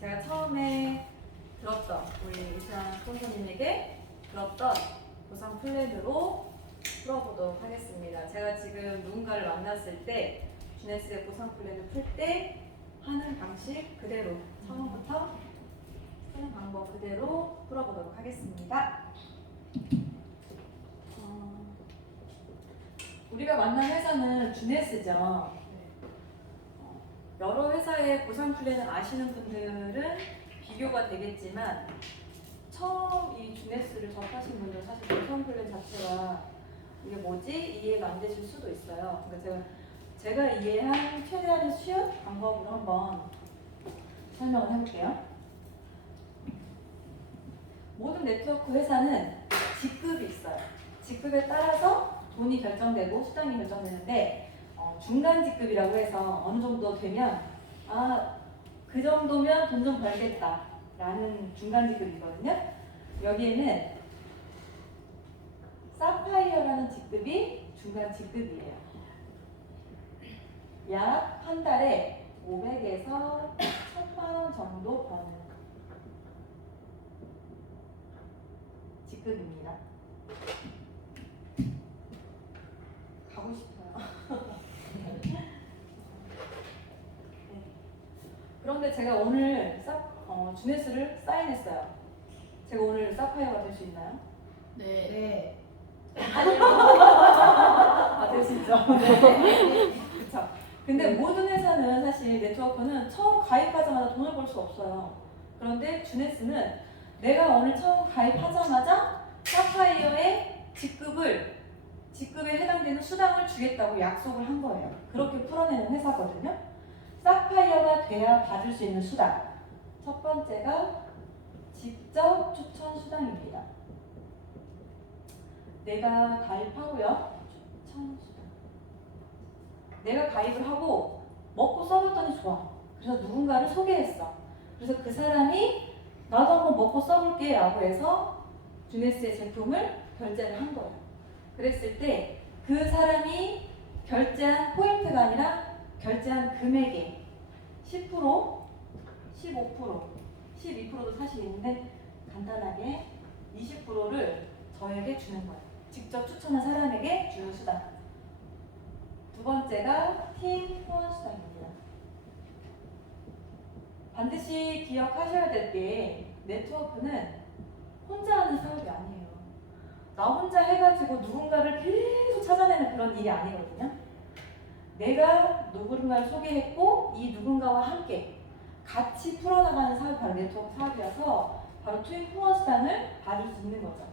제가 처음에 들었던 우리 이수랑 선생님에게 들었던 보상 플랜으로 풀어보도록 하겠습니다. 제가 지금 누군가를 만났을 때 GNS의 보상 플랜을 풀 때 하는 방식 그대로 처음부터 쓰는 방법 그대로 풀어보도록 하겠습니다. 우리가 만난 회사는 GNS죠. 여러 회사의 보상 플랜을 아시는 분들은 비교가 되겠지만 처음 이 GNS를 접하신 분들은 사실 보상 플랜 자체가 이게 뭐지? 이해가 안 되실 수도 있어요. 그러니까 제가 이해한 최대한 쉬운 방법으로 한번 설명을 해볼게요. 모든 네트워크 회사는 직급이 있어요. 직급에 따라서 돈이 결정되고 수당이 결정되는데 중간 직급이라고 해서 어느 정도 되면 그 정도면 돈 좀 벌겠다 라는 중간 직급이거든요. 여기에는 사파이어라는 직급이 중간 직급이에요. 약 한 달에 500에서 1000만 원 정도 버는 직급입니다. 가고 싶어요. 네. 그런데 제가 오늘 GNS를 사인했어요. 제가 오늘 사파이어가 될 수 있나요? 네. 될 수 있죠. 네. 그쵸. 근데 모든 회사는 사실 네트워크는 처음 가입하자마자 돈을 벌 수 없어요. 그런데 GNS는 내가 오늘 처음 가입하자마자 사파이어의 직급에 해당되는 수당을 주겠다고 약속을 한 거예요. 그렇게 풀어내는 회사거든요. 사파이어가 돼야 받을 수 있는 수당. 첫 번째가 직접 추천 수당입니다. 내가 가입하고요. 추천 수당. 내가 가입을 하고 먹고 써봤더니 좋아. 그래서 누군가를 소개했어. 그래서 그 사람이 나도 한번 먹고 써볼게 라고 해서 GNS의 제품을 결제를 한 거예요. 그랬을 때 그 사람이 결제한 포인트가 아니라 결제한 금액의 10%, 15%, 12%도 사실 있는데 간단하게 20%를 저에게 주는 거예요. 직접 추천한 사람에게 주는 수당. 두 번째가 팀 후원 수당입니다. 반드시 기억하셔야 될 게 네트워크는 혼자 하는 사업이 아니에요. 나 혼자 해가지고 누군가를 계속 찾아내는 그런 일이 아니거든요. 내가 누군가를 소개했고 이 누군가와 함께 같이 풀어나가는 사업이 바로 네트워크 사업이라서 바로 투입 후원 수당을 받을 수 있는 거죠.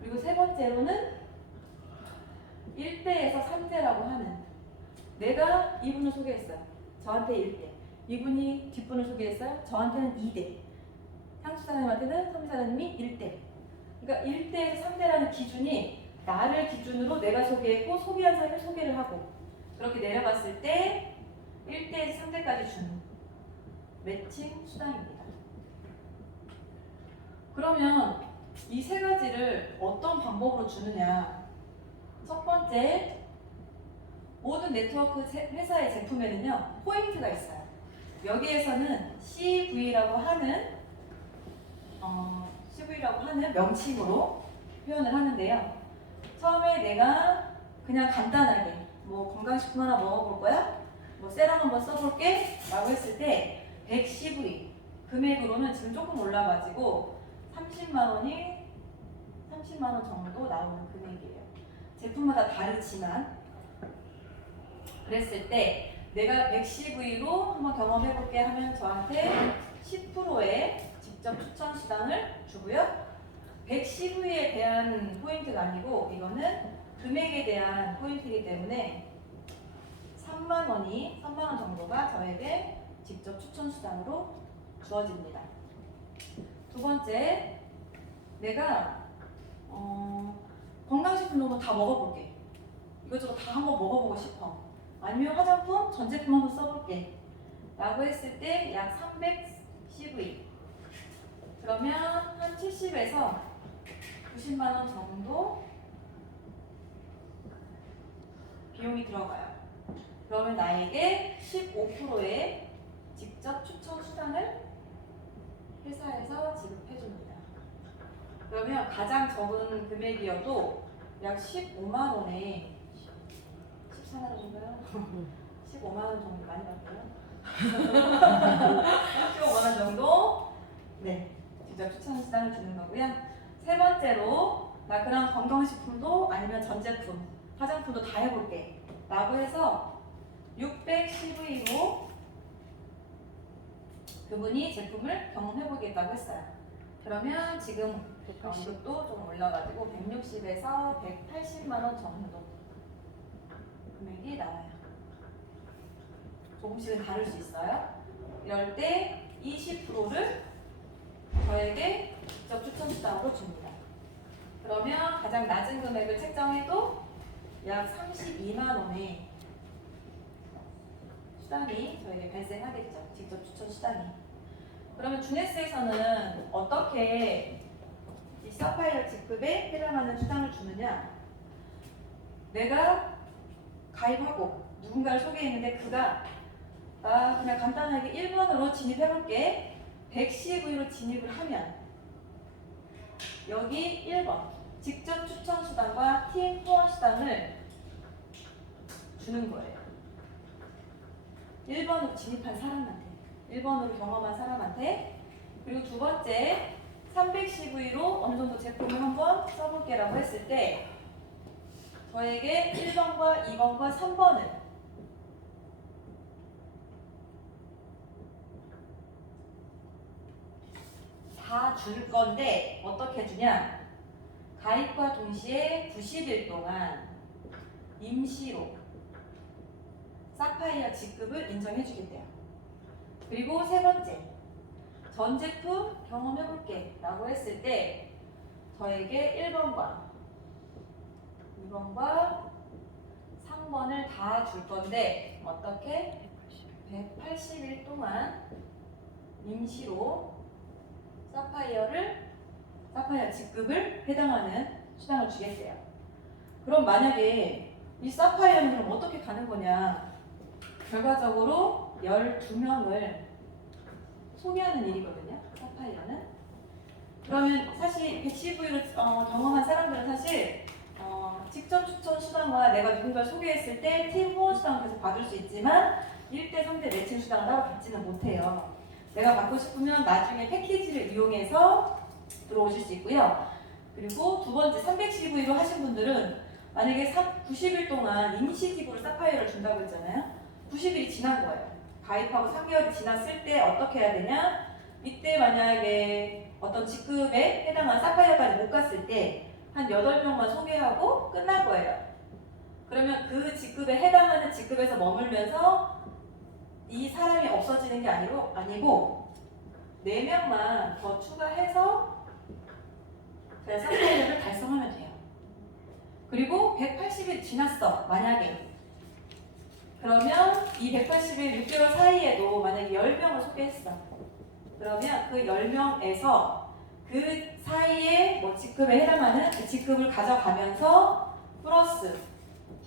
그리고 세 번째로는 1대에서 3대라고 하는 내가 이분을 소개했어요. 저한테 1대. 이분이 뒷분을 소개했어요. 저한테는 2대. 향수 사장님한테는 선미 사장님이 1대. 그러니까 1대에서 3대라는 기준이 나를 기준으로 내가 소개했고 소개한 사람을 소개를 하고 그렇게 내려갔을 때 1대에서 3대까지 주는 매칭 수당입니다. 그러면 이 세 가지를 어떤 방법으로 주느냐? 첫 번째, 모든 네트워크 회사의 제품에는요 포인트가 있어요. 여기에서는 CV라고 하는 명칭으로 표현을 하는데요. 처음에 내가 그냥 간단하게 뭐 건강식품 하나 먹어볼 거야? 뭐 세럼 한번 써볼게? 라고 했을 때 100CV 금액으로는 지금 조금 올라가지고 30만 원 정도 나오는 금액이에요. 제품마다 다르지만 그랬을 때 내가 100CV로 한번 경험해볼게 하면 저한테 10%의 직접 추천 수당을 주고요. 110V에 대한 포인트가 아니고 이거는 금액에 대한 포인트이기 때문에 3만 원 정도가 저에게 직접 추천 수당으로 주어집니다. 두 번째, 내가 건강식품 정도 다 먹어볼게. 이것저것 다 한번 먹어보고 싶어. 아니면 화장품 전 제품 한번 써볼게. 라고 했을 때 약 300CV. 그러면 한 70에서 90만 원 정도 비용이 들어가요. 그러면 나에게 15%의 직접 추천 수당을 회사에서 지급해줍니다. 그러면 가장 적은 금액이어도 약 15만 원에 14만 원인가요? 15만 원 정도 많이 받고요. 15만 원 정도 네 직접 추천 수당을 주는 거고요. 세 번째로 나 그런 건강식품도 아니면 전 제품, 화장품도 다 해볼게 라고 해서 610V로 그분이 제품을 경험해보겠다고 했어요. 그러면 지금 이것도 좀 올라가지고 160에서 180만 원 정도 금액이 나와요. 조금씩은 다를 수 있어요. 이럴 때 20%를 저에게 직접 추천 수당으로 줍니다. 그러면 가장 낮은 금액을 책정해도 약 32만 원의 수당이 저에게 발생하겠죠. 직접 추천 수당이. 그러면 주네스에서는 어떻게 이 사파이어 직급에 해당하는 수당을 주느냐? 내가 가입하고 누군가를 소개했는데 그가 나 그냥 간단하게 1번으로 진입해볼게 110V로 진입을 하면 여기 1번 직접 추천 수당과 팀 후원 수당을 주는 거예요. 1번으로 진입한 사람한테 1번으로 경험한 사람한테. 그리고 두 번째 310V로 어느 정도 제품을 한번 써볼게 라고 했을 때 저에게 1번과 2번과 3번을 다 줄 건데 어떻게 주냐? 가입과 동시에 90일 동안 임시로 사파이어 직급을 인정해 주겠대요. 그리고 세 번째, 전 제품 경험해볼게 라고 했을 때 저에게 1번과 2번과 3번을 다 줄 건데 어떻게? 180일 동안 임시로 사파이어 직급을 해당하는 수당을 주겠대요. 그럼 만약에 이 사파이어는 그럼 어떻게 가는 거냐? 결과적으로 12명을 소개하는 일이거든요. 사파이어는. 그러면 사실 110V를 경험한 사람들은 사실 직접 추천 수당과 내가 누군가를 소개했을 때 팀 후원 수당을 계속 받을 수 있지만 1대 3대 매칭 수당을 따로 받지는 못해요. 내가 받고 싶으면 나중에 패키지를 이용해서 들어오실 수 있고요. 그리고 두 번째 310V로 하신 분들은 만약에 90일 동안 임시직으로 사파이어를 준다고 했잖아요. 90일이 지난 거예요. 가입하고 3개월이 지났을 때 어떻게 해야 되냐? 이때 만약에 어떤 직급에 해당한 사파이어까지 못 갔을 때 한 8명만 소개하고 끝날 거예요. 그러면 그 직급에 해당하는 직급에서 머물면서 이 사람이 없어지는 게 아니고 4명만 더 추가해서 제가 사파이어를 달성하면 돼요. 그리고 180일 지났어. 만약에 그러면 이 180일 6개월 사이에도 만약에 10명을 소개했어. 그러면 그 10명에서 그 사이에 뭐 직급에 해당하는 그 직급을 가져가면서 플러스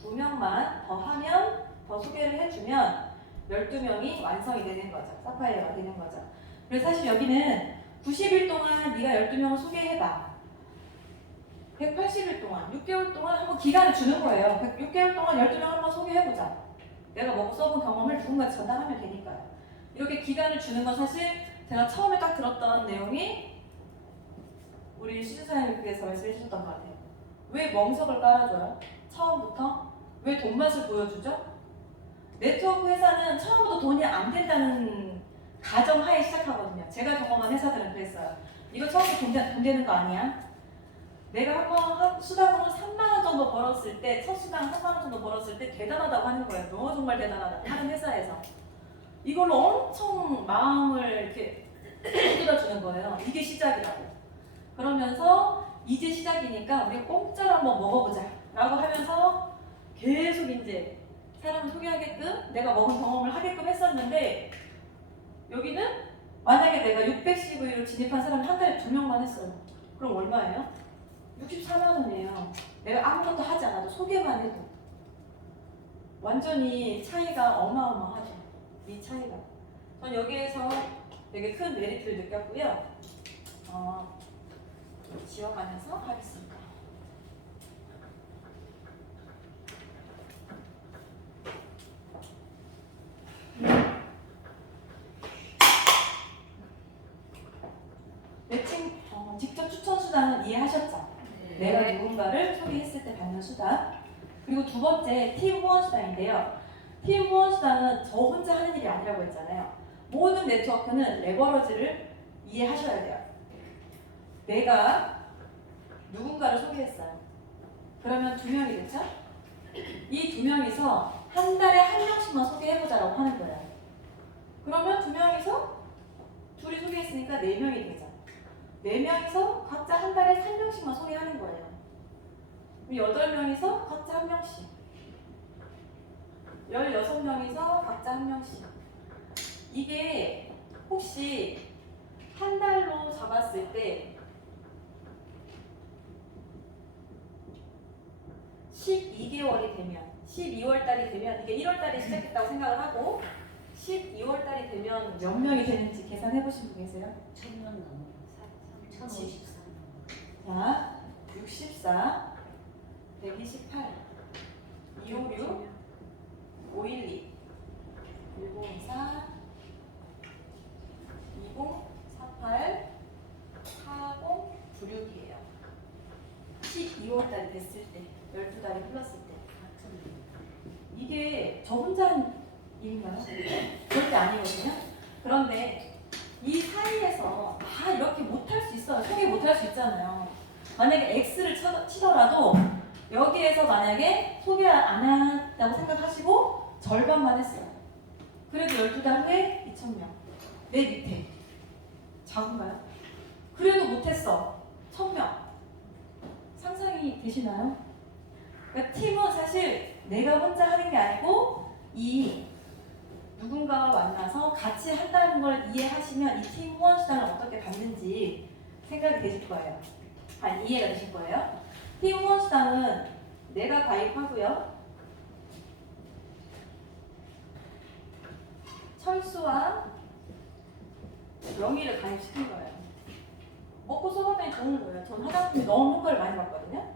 2명만 더 하면 더 소개를 해주면 12명이 완성이 되는 거죠. 사파이어가 되는 거죠. 그래서 사실 여기는 90일 동안 네가 12명을 소개해봐. 180일 동안, 6개월 동안 한번 기간을 주는 거예요. 6개월 동안 12명 한번 소개해보자. 내가 먹고 써본 경험을 누군가한테 전달하면 되니까요. 이렇게 기간을 주는 건 사실 제가 처음에 딱 들었던 내용이 우리 수지사님께서 말씀해 주셨던 것 같아요. 왜 멍석을 깔아줘요? 처음부터? 왜 돈맛을 보여주죠? 네트워크 회사는 처음부터 돈이 안 된다는 가정하에 시작하거든요. 제가 경험한 회사들은 그랬어요. 이거 처음부터 돈 되는 거 아니야? 내가 한번 수당으로 3만 원 정도 벌었을 때, 첫 수당 3만 원 정도 벌었을 때 대단하다고 하는 거예요. 너 정말 대단하다. 다른 회사에서. 이걸로 엄청 마음을 이렇게 뜯어주는 거예요. 이게 시작이라고. 그러면서 이제 시작이니까 우리 공짜로 한번 먹어보자 라고 하면서 계속 이제 사람을 소개하게끔 내가 먹은 경험을 하게끔 했었는데 여기는 만약에 내가 610V로 진입한 사람이 한 달에 2명만 했어요. 그럼 얼마예요? 64만 원이에요. 내가 아무것도 하지 않아도 소개만 해도. 완전히 차이가 어마어마하죠. 이 차이가. 전 여기에서 되게 큰 메리트를 느꼈고요. 지워가면서 하겠습니다. 매칭 직접 추천 수단은 이해하셨죠? 네. 내가 누군가를 소개했을 때 받는 수단. 그리고 두 번째 팀 후원 수단인데요. 팀 후원 수단은 저 혼자 하는 일이 아니라고 했잖아요. 모든 네트워크는 레버러지를 이해하셔야 돼요. 내가 누군가를 소개했어요. 그러면 2명이 됐죠? 이 2명이서 한 달에 1명씩만 소개해보자라고 하는 거예요. 그러면 2명이서 둘이 소개했으니까 4명이 되죠. 4명이서 각자 한 달에 3명씩만 소개하는 거예요. 8명이서 각자 1명씩. 16명이서 각자 1명씩. 이게 혹시 한 달로 잡았을 때 12개월이 되면 12월 달이 되면 이게 1월 달에 시작했다고 생각을 하고 12월 달이 되면 몇 명이 되는지 계산해 보신 분 계세요? 1000명 넘어요. 1054명. 자, 64, 128, 256, 512, 1024, 2048, 4096이에요. 12월달이 됐을 때, 12달이 흘렀을 때. 이게 저 혼자 한 일인가요? 절대 아니거든요. 그런데 이 사이에서 다 이렇게 못할 수 있어요. 소개 못할 수 있잖아요. 만약에 X를 치더라도 여기에서 만약에 소개 안 한다고 생각하시고 절반만 했어요. 그래도 12달 후에 2,000명. 내 밑에. 작은가요? 그래도 못했어. 1,000명. 상상이 되시나요? 그러니까 팀은 사실 내가 혼자 하는 게 아니고 이 누군가와 만나서 같이 한다는 걸 이해하시면 이 팀 후원 수단을 어떻게 받는지 생각이 되실 거예요. 이해가 되실 거예요. 팀 후원 수당은 내가 가입하고요. 철수와 영희를 가입시킨 거예요. 먹고 써봤더니 좋은 거예요. 전 화장품이 너무 효과를 많이 봤거든요.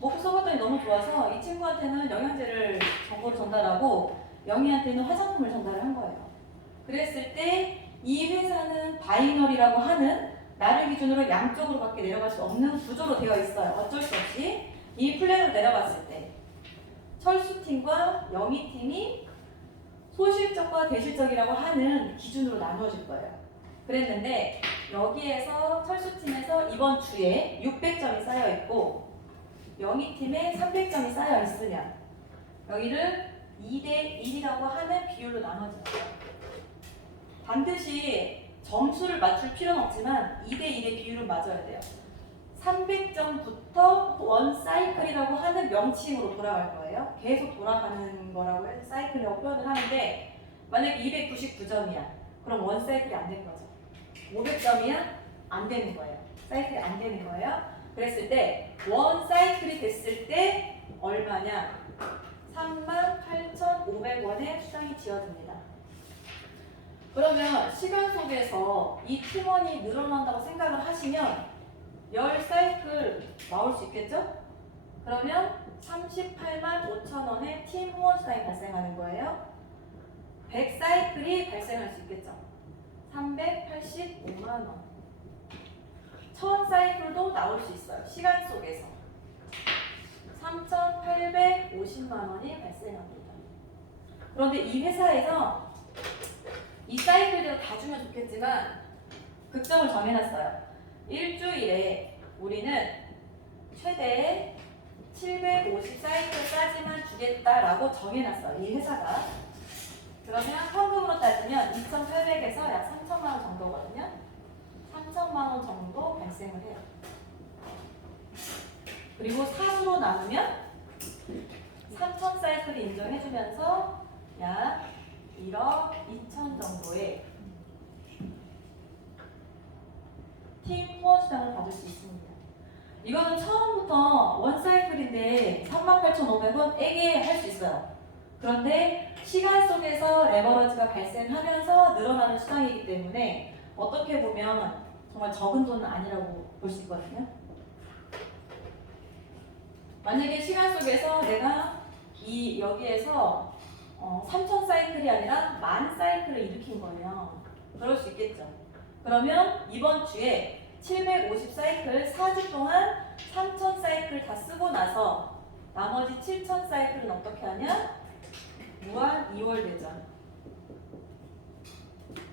먹고 써봤더니 너무 좋아서 이 친구한테는 영양제를 정보를 전달하고 영희한테는 화장품을 전달을 한 거예요. 그랬을 때 이 회사는 바이너리라고 하는 나를 기준으로 양쪽으로밖에 내려갈 수 없는 구조로 되어 있어요. 어쩔 수 없이 이 플랜으로 내려갔을 때 철수팀과 영희팀이 소실적과 대실적이라고 하는 기준으로 나누어질 거예요. 그랬는데 여기에서 철수팀에서 이번 주에 600점이 쌓여 있고 영희팀에 300점이 쌓여 있으면 여기를 2대 1이라고 하는 비율로 나눠지는 거예요. 반드시 점수를 맞출 필요는 없지만 2대 1의 비율을 맞아야 돼요. 300점부터 원 사이클이라고 하는 명칭으로 돌아갈 거예요. 계속 돌아가는 거라고 해서 사이클이라고 표현을 하는데 만약에 299점이야. 그럼 원 사이클이 안 된 거죠. 500점이야? 안 되는 거예요. 사이클이 안 되는 거예요. 그랬을 때 원 사이클이 됐을 때 얼마냐? 38,500원의 수당이 지어집니다. 그러면 시간 속에서 이 팀원이 늘어난다고 생각을 하시면 10사이클 나올 수 있겠죠? 그러면 385,000원의 팀 후원 수당이 발생하는 거예요. 100사이클이 발생할 수 있겠죠? 385만원. 1000사이클도 나올 수 있어요. 시간 속에서 3,850만원이 발생합니다. 그런데 이 회사에서 이 사이클대로 다 주면 좋겠지만 극점을 정해놨어요. 일주일에 우리는 최대 750사이클까지만 주겠다라고 정해놨어요. 이 회사가. 그러면 현금으로 따지면 2,800에서 약 3,000만 원 정도거든요. 3,000만 원 정도 발생을 해요. 그리고 3으로 나누면 3,000사이클을 인정해주면서 약 1억 2천 정도의 팀 후원 수당을 받을 수 있습니다. 이거는 처음부터 원 사이클인데 38,500원에게 할 수 있어요. 그런데 시간 속에서 레버러지가 발생하면서 늘어나는 수당이기 때문에 어떻게 보면 정말 적은 돈은 아니라고 볼 수 있거든요. 만약에 시간 속에서 내가 여기에서 3000 사이클이 아니라 10,000 사이클을 일으킨 거예요. 그럴 수 있겠죠. 그러면 이번 주에 750 사이클 4주 동안 3000 사이클 다 쓰고 나서 나머지 7000 사이클은 어떻게 하냐? 무한 2월 대전.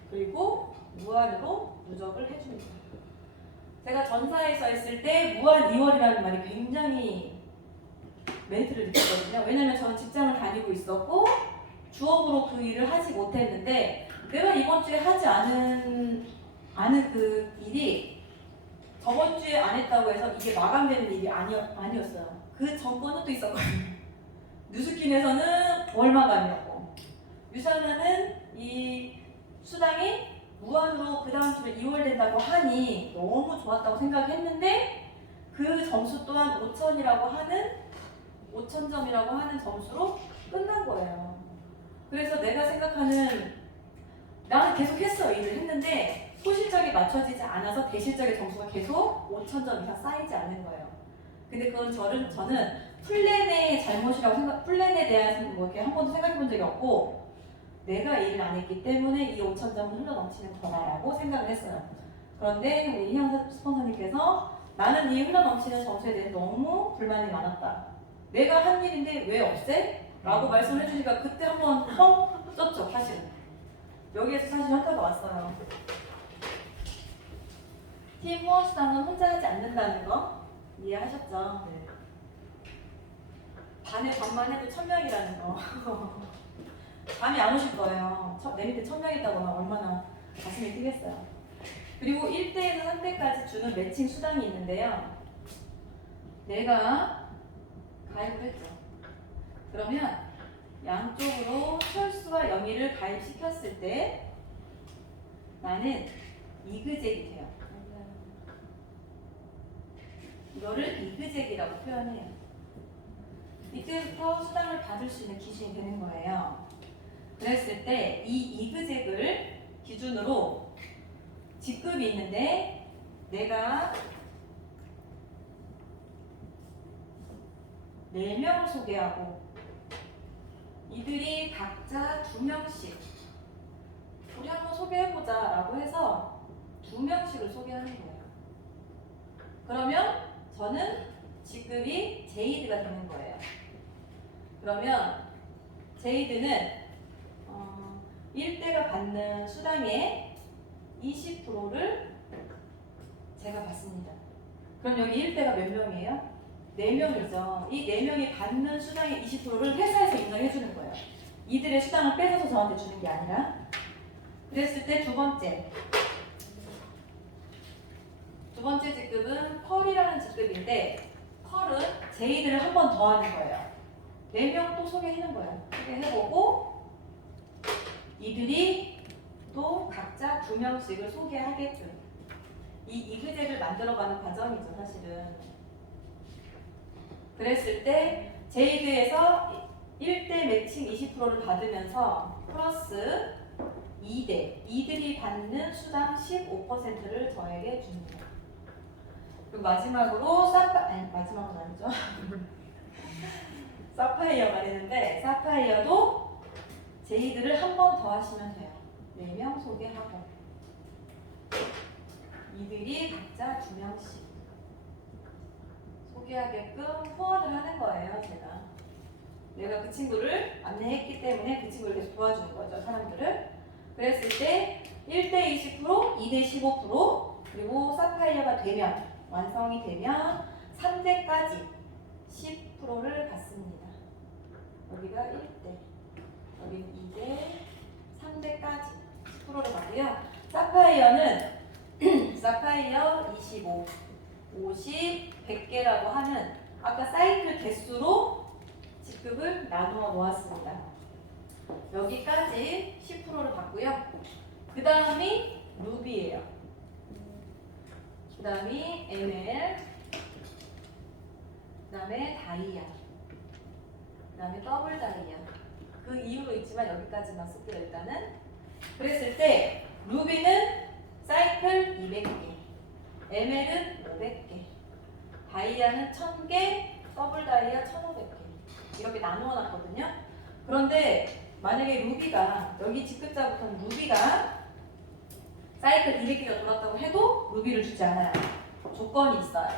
그리고 무한으로 누적을 해줍니다. 제가 전사에서 했을 때 무한 2월이라는 말이 굉장히 메리트를 느꼈거든요. 왜냐면 저는 직장을 다니고 있었고 주업으로 그 일을 하지 못했는데 내가 이번 주에 하지 않은 그 일이 저번 주에 안 했다고 해서 이게 마감되는 일이 아니었어요. 그 전거는 또 있었거든요. 뉴스킨에서는 월 마감이었고 유산하는 이 수당이 무한으로 그 다음 주에 2월 된다고 하니 너무 좋았다고 생각했는데 그 점수 또한 5,000점이라고 하는 점수로 끝난 거예요. 그래서 내가 생각하는 나는 계속 했어요. 일을 했는데 소실적이 맞춰지지 않아서 대실적의 점수가 계속 5,000점 이상 쌓이지 않는 거예요. 근데 그건 저는 플랜의 잘못이라고 플랜에 대한 뭐 이렇게 한 번도 생각해 본 적이 없고 내가 일을 안 했기 때문에 이 5,000점은 흘러 넘치는 거다라고 생각을 했어요. 그런데 우리 이형 스폰서님께서 나는 이 흘러 넘치는 점수에 대해 너무 불만이 많았다. 내가 한 일인데 왜 없애? 라고 말씀을 해주니까 그때 한번 펑 떴죠, 사실은. 여기에서 사실 현타가 왔어요. 팀 후원 수당은 혼자 하지 않는다는 거 이해하셨죠? 네. 반에 반만 해도 1,000명이라는 거. 감이 안 오실 거예요. 내 밑에 1,000명 있다거나 얼마나 가슴이 뛰겠어요. 그리고 1대에서 3대까지 주는 매칭 수당이 있는데요. 내가 가입을 했죠. 그러면 양쪽으로 철수와 영희를 가입시켰을 때 나는 이그젝이 돼요. 이거를 이그젝이라고 표현해요. 이때부터 수당을 받을 수 있는 기준이 되는 거예요. 그랬을 때 이 이그젝을 기준으로 직급이 있는데 내가 4명을 소개하고 이들이 각자 2명씩 우리 한번 소개해보자 라고 해서 2명씩을 소개하는 거예요. 그러면 저는 직급이 제이드가 되는 거예요. 그러면 제이드는 1대가 받는 수당의 20%를 제가 받습니다. 그럼 여기 1대가 몇 명이에요? 4명이죠. 이 4명이 받는 수당의 20%를 회사에서 인정해 주는 거예요. 이들의 수당을 뺏어서 저한테 주는 게 아니라. 그랬을 때 두 번째 직급은 펄이라는 직급인데 펄은 제이들을 한 번 더 하는 거예요. 4명 또 소개하는 거예요. 소개해보고 이들이 또 각자 2명씩을 소개하게끔 이 이그젝을 만들어가는 과정이죠, 사실은. 그랬을 때 제이드에서 1대 매칭 20%를 받으면서 플러스 2대 이들이 받는 수당 15%를 저에게 줍니다. 그리고 마지막으로 마지막은 아니죠. 사파이어가 되는데 사파이어도 제이드를 한 번 더 하시면 돼요. 4명 소개하고 이들이 각자 2명씩 소개하게끔 후원을 하는 거예요. 내가 그 친구를 안내했기 때문에 그 친구를 계속 도와주는 거죠. 사람들을. 그랬을 때 1대 20%, 2대 15% 그리고 사파이어가 되면 완성이 되면 3대까지 10%를 받습니다. 여기가 1대, 여기는 2대, 3대까지 10%를 받고요. 사파이어는 사파이어 25, 50, 100개라고 하는 아까 사이클 개수로 직급을 나누어 놓았습니다. 여기까지 10%를 받고요. 그 다음이 루비예요. 그 다음이 ML, 그 다음에 다이아, 그 다음에 더블 다이아. 그 이유도 있지만 여기까지만 쓸게요. 일단은 그랬을 때 루비는 200개, ML은 500개, 다이아는 1000개, 더블 다이아 1500개 이렇게 나누어 놨거든요. 그런데 만약에 루비가 여기 직급자부터는 루비가 사이클 200개가 돌았다고 해도 루비를 주지 않아요. 조건이 있어요.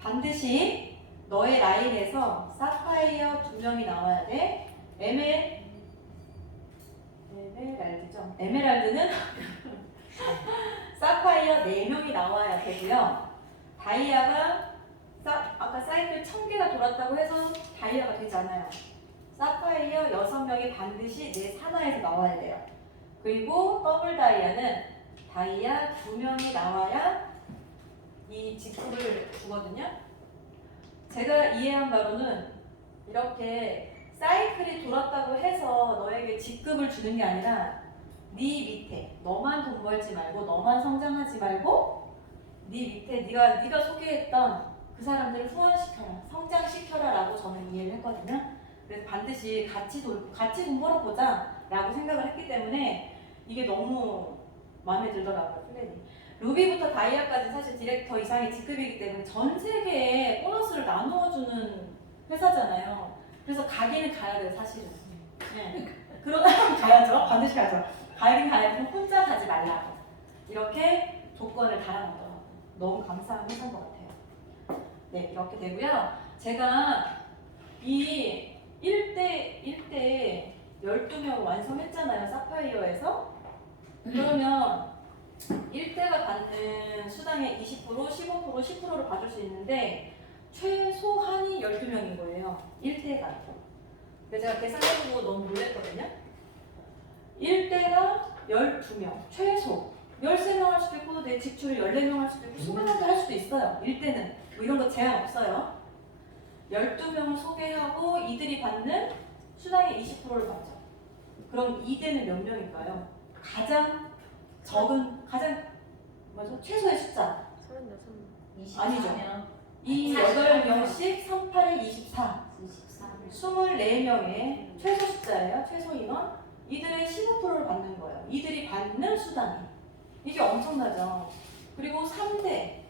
반드시 너의 라인에서 사파이어 2명이 나와야 돼. 에메랄드죠. 에메랄드는 사파이어 4명이 나와야 되고요. 다이아가 아까 사이클 1000개가 돌았다고 해서 다이아가 되잖아요. 사파이어 6명이 반드시 내 산하에서 나와야 돼요. 그리고 더블 다이아는 다이아 2명이 나와야 이 직급을 주거든요. 제가 이해한 바로는 이렇게 사이클이 돌았다고 해서 너에게 직급을 주는 게 아니라 네 밑에 너만 돈 벌지 말고 너만 성장하지 말고 네 밑에 네가 소개했던 그 사람들을 후원시켜라, 성장시켜라 라고 저는 이해를 했거든요. 그래서 반드시 같이 돈 벌어보자 라고 생각을 했기 때문에 이게 너무 마음에 들더라고요, 플랜이. 루비부터 다이아까지 사실 디렉터 이상의 직급이기 때문에 전 세계에 보너스를 나누어주는 회사잖아요. 그래서 가기는 가야 돼요, 사실은. 네. 그러다 가야죠. 반드시 가죠. 가긴 가야 되고 혼자 가지 말라고. 이렇게 조건을 달아놨더라고요. 너무 감사한 회사인 것 같아요. 네, 이렇게 되고요. 제가 이 1대 12명 완성했잖아요, 사파이어에서. 그러면 1대가 받는 수당의 20%, 15%, 10%를 받을 수 있는데 최소한이 12명인 거예요. 1대가. 근데 제가 계산해보고 너무 놀랐거든요. 1대가 12명, 최소. 13명 할 수도 있고 내 직출을 14명 할 수도 있고 20명도 할 수도 있어요. 1대는. 뭐 이런 거 제한 없어요. 12명을 소개하고 이들이 받는 수당의 20%를 받죠. 그럼 2대는 몇 명일까요? 가장 적은, 가장 최소의 숫자. 36명. 아니죠. 이 8명씩 3, 8에 24. 24명의 최소 숫자예요. 최소 인원. 이들의 15%를 받는 거예요. 이들이 받는 수당이. 이게 엄청나죠. 그리고 3대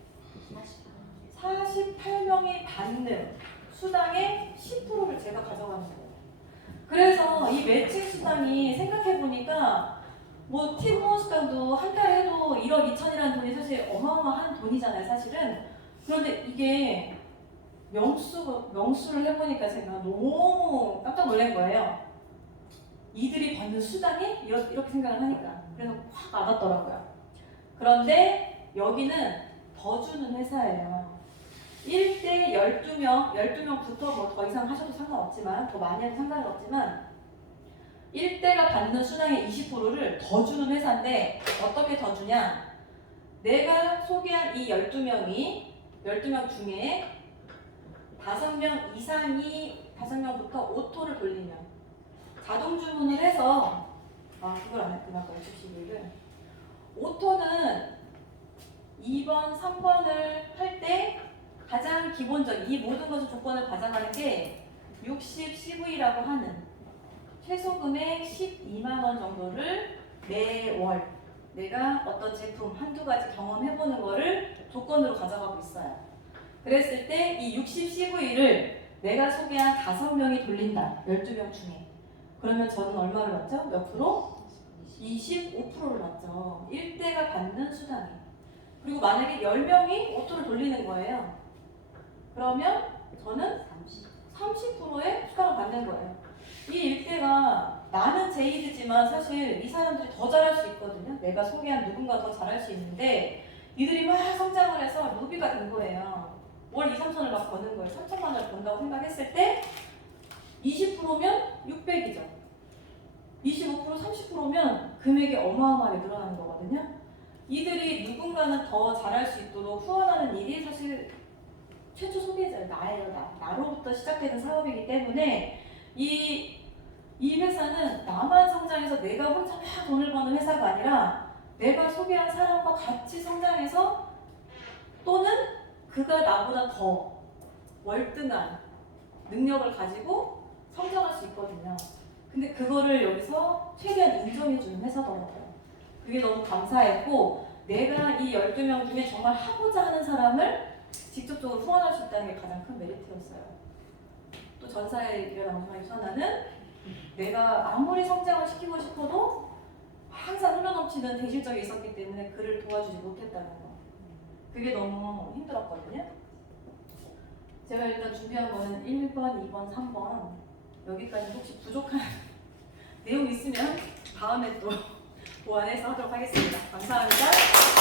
48명이 받는 수당의 10%를 제가 가져가는 거예요. 그래서 이 매칭 수당이 생각해보니까 뭐 팀원 수당도 한 달에 해도 1억 2천이라는 돈이 사실 어마어마한 돈이잖아요, 사실은. 그런데 이게 명수를 해보니까 제가 너무 깜짝 놀란 거예요. 이들이 받는 수당이 이렇게 생각을 하니까. 그래서 확 와닿더라고요. 그런데 여기는 더 주는 회사예요. 1대 12명, 12명부터 뭐 더 이상 하셔도 상관없지만, 더 많이 해도 상관없지만, 1대가 받는 수당의 20%를 더 주는 회사인데, 어떻게 더 주냐? 내가 소개한 이 12명 중에 5명 이상이 5명부터 오토를 돌리면 자동 주문을 해서 그걸 안 했구나. 60시를 오토는 2번, 3번을 할 때 가장 기본적인 이 모든 것을 조건을 가져가는 게 60CV라고 하는 최소 금액 12만 원 정도를 매월 내가 어떤 제품 한두 가지 경험해보는 거를 조건으로 가져가고 있어요. 그랬을 때 이 60CV를 내가 소개한 5명이 돌린다. 12명 중에. 그러면 저는 얼마를 받죠? 몇 프로? 25%를 받죠. 1대가 받는 수당이. 그리고 만약에 10명이 오토를 돌리는 거예요. 그러면 저는 30%의 수당을 받는 거예요. 이 1대가 나는 제이드지만 사실 이 사람들이 더 잘할 수 있거든요. 내가 소개한 누군가 더 잘할 수 있는데 이들이 막 성장을 해서 루비가 된 거예요. 월 2, 3천을 막 버는 거예요. 3천만 원을 번다고 생각했을 때 20%면 600이죠. 25%, 30%면 금액이 어마어마하게 늘어나는 거거든요. 이들이 누군가는 더 잘할 수 있도록 후원하는 일이 사실 최초 소비자예요. 나예요. 나로부터 시작되는 사업이기 때문에 이 회사는 나만 성장해서 내가 혼자 막 돈을 버는 회사가 아니라 내가 소개한 사람과 같이 성장해서 또는 그가 나보다 더 월등한 능력을 가지고 성장할 수 있거든요. 근데 그거를 여기서 최대한 인정해주는 회사더라고요. 그게 너무 감사했고 내가 이 12명 중에 정말 하고자 하는 사람을 직접적으로 후원할 수 있다는 게 가장 큰 메리트였어요. 또 전사의 일을 낭송하기 하나는 내가 아무리 성장을 시키고 싶어도 항상 흘러넘치는 대실적이 있었기 때문에 그를 도와주지 못했다는 거. 그게 너무 힘들었거든요. 제가 일단 준비한 거는 1번, 2번, 3번 여기까지 혹시 부족한 내용 있으면 다음에 또 보완해서 하도록 하겠습니다. 감사합니다.